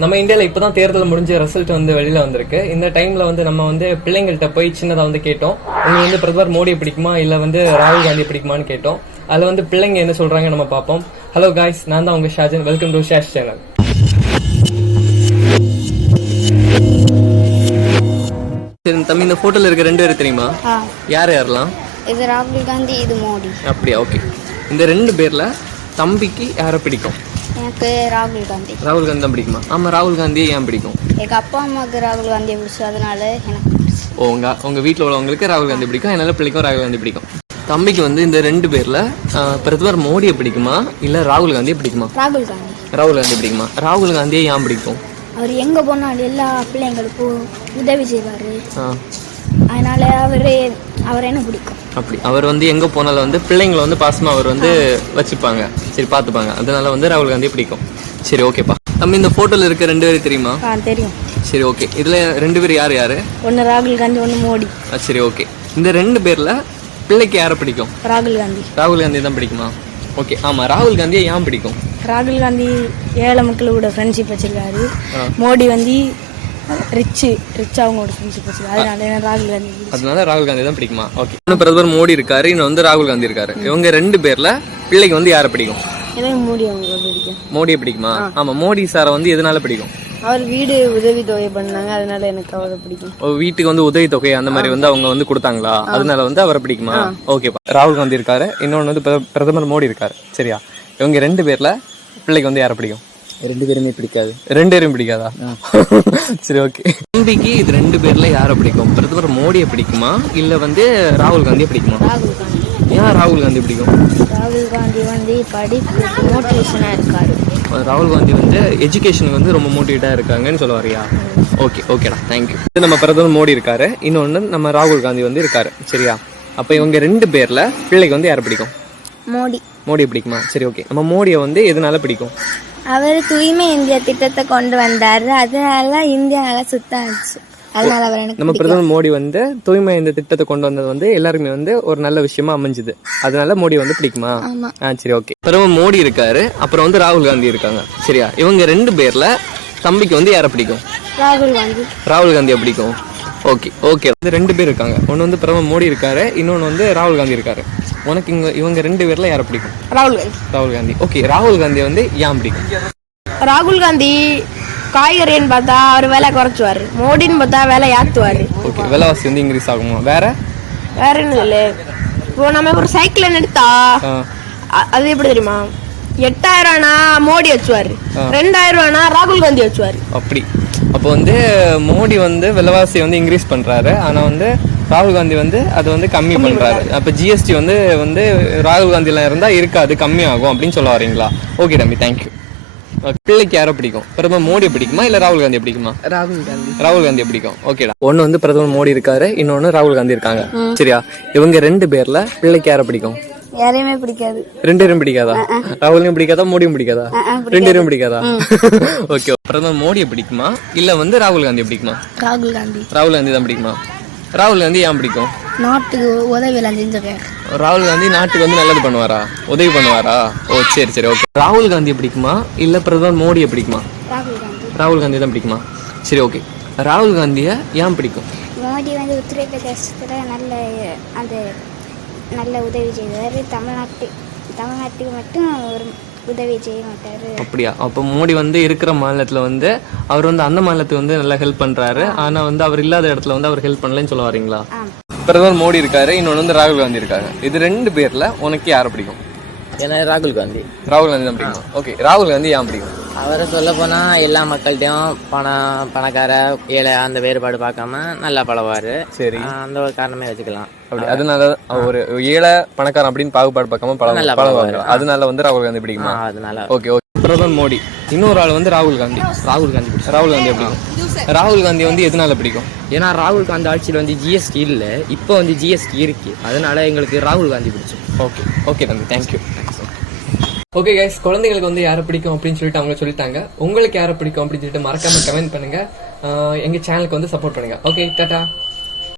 நம்ம இந்தியால இப்பதான் தேர்தல் முடிஞ்ச ரிசல்ட் வந்து வெளியில வந்திருக்கு. இந்த டைம்ல வந்து நம்ம வந்து பிள்ளைங்கள்ட்ட போய் சின்னதா வந்து கேட்டோம், உங்களுக்கு வந்து பிரதமர் மோடி பிடிக்குமா இல்ல வந்து ராகுல் காந்தி பிடிக்குமான்னு கேட்டோம். அதுல வந்து பிள்ளைங்க என்ன சொல்றாங்க நம்ம பார்ப்போம். ஹலோ காய்ஸ், நான் தான் உங்க Shajan. Welcome to Shash channel. தம்பி, இந்த போட்டோல இருக்க ரெண்டு பேரும் தெரியுமா? யார் யாரெல்லாம்? இது ராகுல் காந்தி, இது மோடி. அப்படியா? ஓகே. இந்த ரெண்டு பேர்ல தம்பிக்கு யாரை பிடிக்கும்? எனக்கு ராகுல் காந்தி. ராகுல் காந்தி தான் பிடிக்குமா? ஆமா, ராகுல் காந்தியை ஏன் பிடிக்கும்? எங்க அப்பா அம்மாவுக்கு ராகுல் காந்தியை பிடிச்சது, அதனால எனக்கு பிடிச்சு. உங்க வீட்டில் உள்ளவங்களுக்கு ராகுல் காந்தி பிடிக்கும், என்னால பிள்ளைக்கும் ராகுல் காந்தி பிடிக்கும். தம்பிக்கு வந்து இந்த ரெண்டு பேர்ல பிரதமர் மோடியை பிடிக்குமா இல்ல ராகுல் காந்தியை பிடிக்குமா? ராகுல் காந்தி. ராகுல் காந்தி பிடிக்குமா? ராகுல் காந்தியை ஏன் பிடிக்கும்? அவர் எங்க போனாலும் எல்லா பிள்ளைங்களுக்கும் உதவி செய்வாரு, அதனால அவர் என்ன பிடிக்கும். அப்படி அவர் வந்து எங்க போனாலும் வந்து பிள்ளைங்களை வந்து பாசமா அவர் வந்து வச்சுப்பாங்க, சரி பாத்துப்பாங்க, அதனால வந்து ராகுல் காந்தியை பிடிக்கும். சரி, ஓகேப்பா. தம்பி, இந்த போட்டோல இருக்க ரெண்டு பேரும் தெரியுமா? தெரியும். சரி, ஓகே. இதுல ரெண்டு பேர் யாரு யாரு? ஒன்னு ராகுல் காந்தி, ஒன்னு மோடி. சரி, ஓகே. இந்த ரெண்டு பேர்ல பிள்ளைக்கு யாரை பிடிக்கும்? ராகுல் காந்தி. ராகுல் காந்தி தான் பிடிக்குமா? ஓகே. ஆமா, ராகுல் காந்தியை ஏன் பிடிக்கும்? ராகுல் காந்தி ஏழை மக்களோட ஃப்ரெண்ட்ஷிப் வச்சிருக்காரு. மோடி வந்து ரிச் அவங்களோட ஃப்ரெண்ட்ஷிப் வச்சிருக்காரு, அதனால ராகுல் காந்தி தான் பிடிக்குமா? ஓகே. இன்னும் பிரதமர் மோடி இருக்காரு, இன்னும் வந்து ராகுல் காந்தி இருக்காரு. இவங்க ரெண்டு பேர்ல பிள்ளைக்கு வந்து யாரை பிடிக்கும்? எனக்கு மோடி அவங்க பிடிக்கும். மோடியை பிடிக்குமா? ஆமா, மோடி சாரை வந்து எதனால பிடிக்கும்? அவர் வீடு உதவி தொகை பண்ணாங்க, அதனால எனக்கு அவரை பிடிக்கும். வீட்டுக்கு வந்து உதவி தொகை அந்த மாதிரி வந்து அவங்க வந்து கொடுத்தாங்களா, அதனால வந்து அவரை பிடிக்குமா? ஓகேப்பா. ராகுல் காந்தி இருக்காரு, இன்னொன்னு வந்து பிரதமர் மோடி இருக்காரு, சரியா? இவங்க ரெண்டு பேர்ல பிள்ளைக்கு வந்து யாரை பிடிக்கும்? ரெண்டு பேருமே பிடிக்காது. ரெண்டு பேரும் பிடிக்காதா? சரி, ஓகே. தம்பிக்கு இது ரெண்டு பேர்ல யாரை பிடிக்கும்? பிரதமர் மோடியை பிடிக்குமா இல்ல வந்து ராகுல் காந்தியை பிடிக்குமா? ராகுல் காந்தி. ஏன் ராகுல் காந்தி பிடிக்கும்? ராகுல் காந்தி வந்து படிப்பு மோட்டிவேஷனா இருக்காரு. ராகுல் காந்தி வந்து எஜுகேஷனுக்கு வந்து ரொம்ப மோட்டிவேட்டா இருக்காங்கன்னு சொல்ல வரியா? ஓகே, ஓகேடா, தேங்க்யூ. நம்ம பிரதமர் மோடி இருக்காரு, இன்னொன்னு நம்ம ராகுல் காந்தி வந்து இருக்காரு, சரியா? அப்ப இவங்க ரெண்டு பேர்ல பிள்ளைக்கு வந்து யாரை பிடிக்கும்? மோடி. மோடியை பிடிக்குமா? சரி, ஓகே. நம்ம மோடியை வந்து எதனால பிடிக்கும்? அவர் தூய்மை இந்தியா திட்டத்தை கொண்டு வந்தாரு, அதனால இந்தியா நல்லா சுத்தாச்சு, அதனால அவர் எனக்கு. நம்ம பிரதமர் மோடி வந்து தூய்மை இந்த திட்டத்தை கொண்டு வந்தது வந்து எல்லாருக்குமே வந்து ஒரு நல்ல விஷயமா அமைஞ்சுது, அதனால மோடி வந்து பிடிக்குமா? சரி, ஓகே. பிரதமர் மோடி இருக்காரு, அப்புறம் வந்து ராகுல் காந்தி இருக்காங்க, சரியா? இவங்க ரெண்டு பேர்ல தம்பிக்கு வந்து யாரை பிடிக்கும்? ராகுல் காந்தி. ராகுல் காந்தியை பிடிக்கும். Okay, okay. ரெண்டு பேர் இருக்காங்க, ஒன்னு வந்து பிரதமர் மோடி இருக்காரு, இன்னொன்னு வந்து ராகுல் காந்தி இருக்காரு. உனக்கு இவங்க ரெண்டு பேர்ல யாரை பிடிக்கும்? ராகுல் காந்தி. ராகுல் காந்தி. ஓகே. ராகுல் காந்தி வந்து ஏன் பிடிக்கும்? ராகுல் காந்தி காய்கறின்னு பார்த்தா அவர் விலை குறைச்சுவாரு, மோடின்னு பார்த்தா விலை ஏத்துவாரு. ஓகே, விலைவாசி வந்து இன்க்ரீஸ் ஆகுமா? வேற என்ன இல்ல, இப்போ நம்ம ஒரு சைக்கிள் எடுத்தா அது எப்படி தெரியுமா? 8000 மோடி வச்சுவாரு, 2000 ராகுல் காந்தி வச்சுவாரு. அப்படி. அப்போ வந்து மோடி வந்து விலைவாசி வந்து இன்க்ரீஸ் பண்றாரு, ஆனா வந்து ராகுல் காந்தி வந்து அது வந்து கம்மி பண்றாரு. அப்ப ஜிஎஸ்டி வந்து ராகுல் காந்தில இருந்தா இருக்காது, கம்மி ஆகும் அப்படின்னு சொல்ல வரீங்களா? ஓகே தம்பி, தேங்க்யூ. பிள்ளைக்கு யாரை பிடிக்கும்? பிரதமர் மோடி பிடிக்குமா இல்ல ராகுல் காந்தி பிடிக்குமா? ராகுல் காந்தி. ராகுல் காந்தி பிடிக்கும். ஓகேடா. ஒன்னு வந்து பிரதமர் மோடி இருக்காரு, இன்னொன்னு ராகுல் காந்தி இருக்காங்க, சரியா? இவங்க ரெண்டு பேர்ல பிள்ளைக்கு யாரை பிடிக்கும்? யாரையுமே பிடிக்காது. ரெண்டு பேரும் பிடிக்காதா? ராகுலையும் பிடிக்காதா, மோடியும் பிடிக்காதா? ரெண்டு பேரும் பிடிக்காதா? ஓகே. பிரதமர் மோடியை பிடிக்குமா இல்ல வந்து ராகுல் காந்தி பிடிக்குமா? ராகுல் காந்தி. ராகுல் காந்தி தான் பிடிக்குமா? ராகுல் காந்தி ஏன் பிடிக்கும்? நாட்டுக்கு உதவி எல்லாம் செஞ்சிருக்காரு. ராகுல் காந்தி நாட்டுக்கு வந்து நல்லது பண்ணுவாரா, உதவி பண்ணுவாரா? ஓ, சரி சரி, ஓகே. ராகுல் காந்தியை பிடிக்குமா இல்ல பிரதமர் மோடியை பிடிக்குமா? ராகுல் காந்தி. ராகுல் காந்தி தான் பிடிக்குமா? சரி, ஓகே. ராகுல் காந்தியை ஏன் பிடிக்கும்? மோடி வந்து உத்தரப்பிரதேசத்துல நல்ல உதவி செய்வார், தமிழ்நாட்டுக்கு மட்டும் ஒரு உதவி செய்ய மாட்டாரு. அப்படியா? அப்ப மோடி வந்து இருக்கிற மாநிலத்துல வந்து அவர் வந்து அந்த மாநிலத்துக்கு வந்து நல்லா ஹெல்ப் பண்றாரு, ஆனா வந்து அவர் இல்லாத இடத்துல வந்து அவர் ஹெல்ப் பண்ணலன்னு சொல்ல வரீங்களா? பிரதமர் மோடி இருக்காரு, இன்னொன்னு வந்து ராகுல் காந்தி இருக்காங்க. இது ரெண்டு பேர்ல உனக்கு யாரை பிடிக்கும்? ஏன்னா ராகுல் காந்தி. ராகுல் காந்தி தான் பிடிக்கும். ஓகே. ராகுல் காந்தி ஏன் பிடிக்கும்? அவரை சொல்ல போனா எல்லா மக்கள்கிட்டையும் பணக்கார ஏழை அந்த வேறுபாடு பார்க்காம நல்லா பழவாரு. சரி, அந்த ஒரு காரணமே வச்சுக்கலாம். அப்படி. அதனால ஒரு ஏழை பணக்காரன் அப்படின்னு பாகுபாடு பார்க்காம பழகுவாங்க, அதனால வந்து ராகுல் காந்தி பிடிக்குமா? அதனால. Okay, okay. பிரதமர் மோடி, இன்னொரு ஆள் வந்து ராகுல் காந்தி. ராகுல் காந்தி பிடிக்கும். ராகுல் காந்தி வந்து எதனால பிடிக்கும்? ஏன்னா ராகுல் காந்தி ஆட்சியில் வந்து ஜிஎஸ்டி இல்லை, இப்போ வந்து ஜிஎஸ்டி இருக்கு, அதனால எங்களுக்கு ராகுல் காந்தி பிடிக்கும். ஓகே, ஓகே தம்பி, தேங்க்யூ. ஓகே கைஸ், குழந்தைகளுக்கு வந்து யாரை பிடிக்கும் அப்படின்னு சொல்லிட்டு அவங்க சொல்லிட்டாங்க. உங்களுக்கு யாரை பிடிக்கும் அப்படின்னு சொல்லிட்டு மறக்காம கமெண்ட் பண்ணுங்க, எங்க சேனலுக்கு வந்து சப்போர்ட் பண்ணுங்க. ஓகே, டாடா.